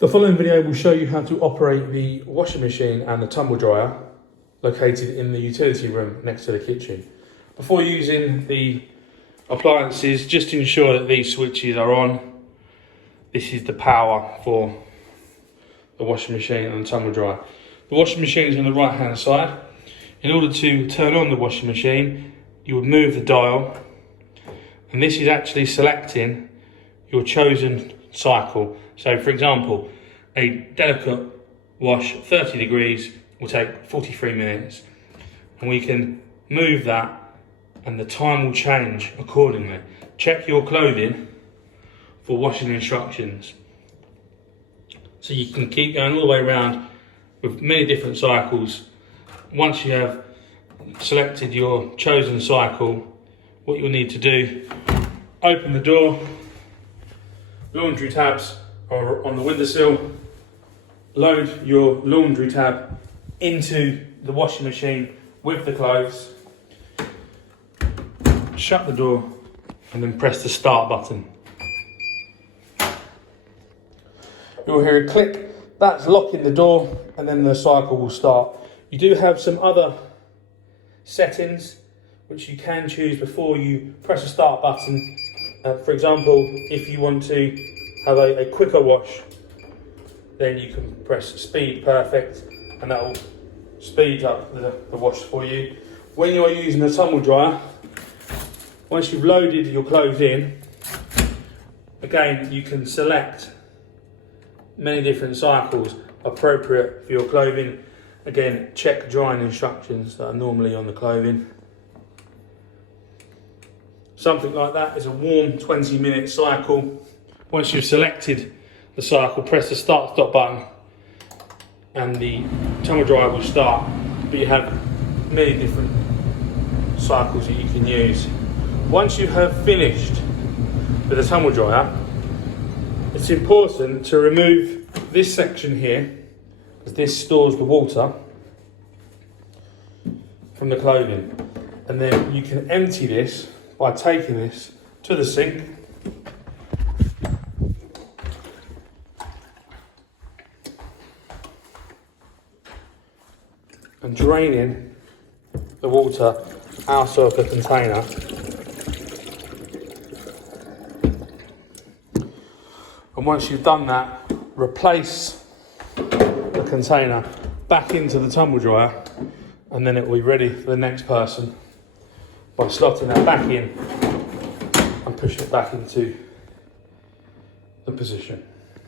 The following video will show you how to operate the washing machine and the tumble dryer located in the utility room next to the kitchen. Before using the appliances, just ensure that these switches are on. This is the power for the washing machine and the tumble dryer. The washing machine is on the right hand side. In order to turn on the washing machine, you would move the dial, and this is actually selecting your chosen cycle. So for example, a delicate wash 30 degrees will take 43 minutes, and we can move that and the time will change accordingly. Check your clothing for washing instructions. So you can keep going all the way around with many different cycles. Once you have selected your chosen cycle, what you'll need to do, open the door, laundry tabs are on the windowsill, load your laundry tab into the washing machine with the clothes, shut the door and then press the start button. You'll hear a click, that's locking the door, and then the cycle will start. You do have some other settings which you can choose before you press the start button. For example, if you want to have a quicker wash, then you can press speed perfect and that will speed up the wash for you. When you are using a tumble dryer, once you've loaded your clothes in, again you can select many different cycles appropriate for your clothing. Again, check drying instructions that are normally on the clothing. Something like that is a warm 20-minute cycle. Once you've selected the cycle, press the start stop button and the tumble dryer will start. But you have many different cycles that you can use. Once you have finished with the tumble dryer, it's important to remove this section here, because this stores the water from the clothing, and then you can empty this by taking this to the sink and draining the water out of the container. And once you've done that, replace the container back into the tumble dryer, and then it will be ready for the next person by slotting that back in and pushing it back into the position.